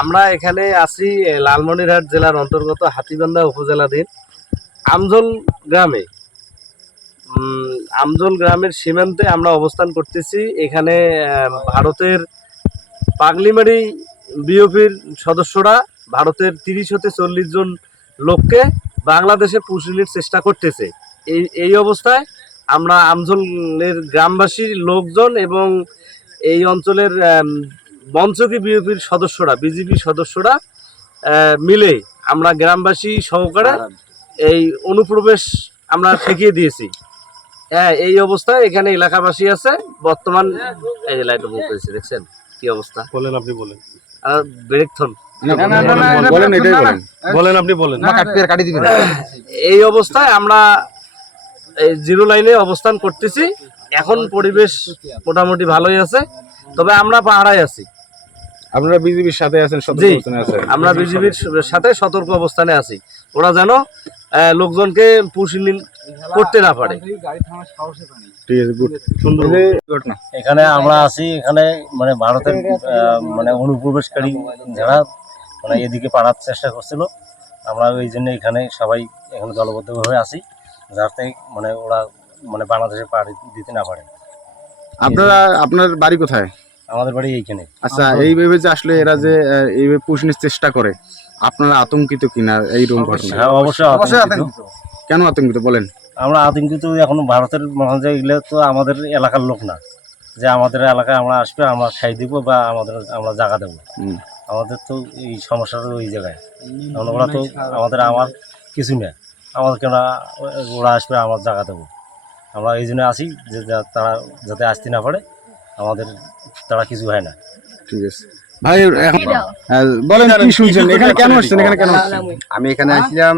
আমরা এখানে আছি লালমনিরহাট জেলার অন্তর্গত হাতীবান্ধা উপজেলাধীন আমজল গ্রামে। আমজল গ্রামের সীমান্তে আমরা অবস্থান করতেছি। এখানে ভারতের পাগলিমারি বিওপির সদস্যরা ভারতের 30 হতে 40 জন লোককে বাংলাদেশে পুষিলির চেষ্টা করতেছে। এই অবস্থায় আমরা আমজলের গ্রামবাসীর লোকজন এবং এই অঞ্চলের বঞ্চকি বিওপির সদস্যরা, বিজেপি সদস্যরা মিলে আমরা গ্রামবাসী সহকারে এই অনুপ্রবেশ আমরা ঠেকিয়ে দিয়েছি। হ্যাঁ, এই অবস্থায় এখানে এলাকাবাসী আছে বর্তমান। এই যে লাইট বন্ধ করেছে, দেখছেন কি অবস্থা? বলেন, আপনি বলেন। আর ব্রেকথন বলেন, এটাই বলেন, বলেন আপনি বলেন। এই অবস্থায় আমরা এই জিরো লাইনে অবস্থান করতেছি। এখন পরিবেশ মোটামুটি ভালোই আছে, তবে আমরা পাহারায় আছি। আপনারা বিজেপির সাথে আছেন? আমরা বিজেপির সাথে সতর্ক অবস্থানে আছি, ওরা যেন লোকজনকে পুষিনি করতে না পারে। এখানে আমরা আছি, এখানে মানে ভারতের মানে অনুপ্রবেশকারী যারা মানে এদিকে পাড়ার চেষ্টা করছিল, আমরা ওই জন্য এখানে সবাই এখানে দলবদ্ধভাবে আছি, যাতে মানে ওরা মানে বাংলাদেশে পাড়ি দিতে না পারে। আপনার বাড়ি কোথায়? আমাদের বাড়ি এইখানে। আচ্ছা, এইভাবে যে আসলে এরা যে এইভাবে পুষনির চেষ্টা করে, আপনারা আতঙ্কিত কিনা এইরকম ঘটনা? হ্যাঁ, অবশ্যই আতঙ্কিত। কেন আতঙ্কিত বলেন? আমরা আতঙ্কিত এখন ভারতের মহাজে এগুলো তো আমাদের এলাকার লোক না, যে আমাদের এলাকায় আমরা আসবে, আমরা সাই দিব বা আমরা জায়গা দেবো। আমাদের তো এই সমস্যাটা ওই জায়গায়, ওরা তো আমার কিছু নেই, আমাদেরকে ওরা আসবে, আমার জায়গা দেবো। আমরা এই জন্য আসি যে তারা যাতে আসতে না পারে, আমাদের তারা কিছু হয় না। ঠিক আছে ভাই, বলেন কি শুনছেন, এখানে কেন আসছেন? আমি এখানে আসলাম,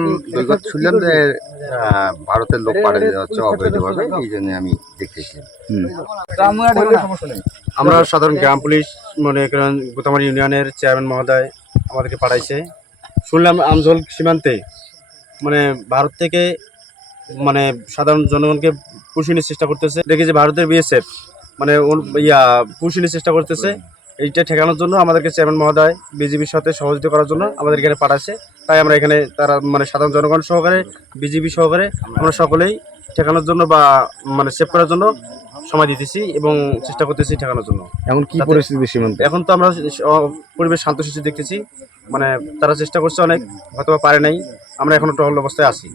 শুনলাম যে ভারতের লোক পাড়ে যাচ্ছে অবৈধভাবে, এই জন্য আমি দেখতেছিলাম। আমরা সাধারণ গ্রাম পুলিশ মনে করেন গোতামারি ইউনিয়নের চেয়ারম্যান মহোদয় আমাদেরকে পাঠাইছে। শুনলাম আমজল সীমান্তে মানে ভারত থেকে মানে সাধারণ জনগণকে পুষিনির চেষ্টা করতেছে। দেখি যে ভারতের বিএসএফ মানে পুষিনির চেষ্টা করতেছে। এইটা ঠেকানোর জন্য আমাদেরকে চেয়ারম্যান মহোদয় বিজেপির সাথে সহযোগিতা করার জন্য আমাদের এখানে পাঠাচ্ছে। তাই আমরা এখানে তারা মানে সাধারণ জনগণ সহকারে বিজেপি সহকারে আমরা সকলেই ঠেকানোর জন্য বা মানে সেভ করার জন্য সময় দিতেছি এবং চেষ্টা করতেছি ঠেকানোর জন্য। এখন কি পরিস্থিতি সীমান্তে? এখন তো আমরা পরিবেশ শান্তশিষ্ট দেখতেছি, মানে তারা চেষ্টা করছে অনেক, হয়তো পারে নাই। আমরা এখনো টহল অবস্থায় আছি।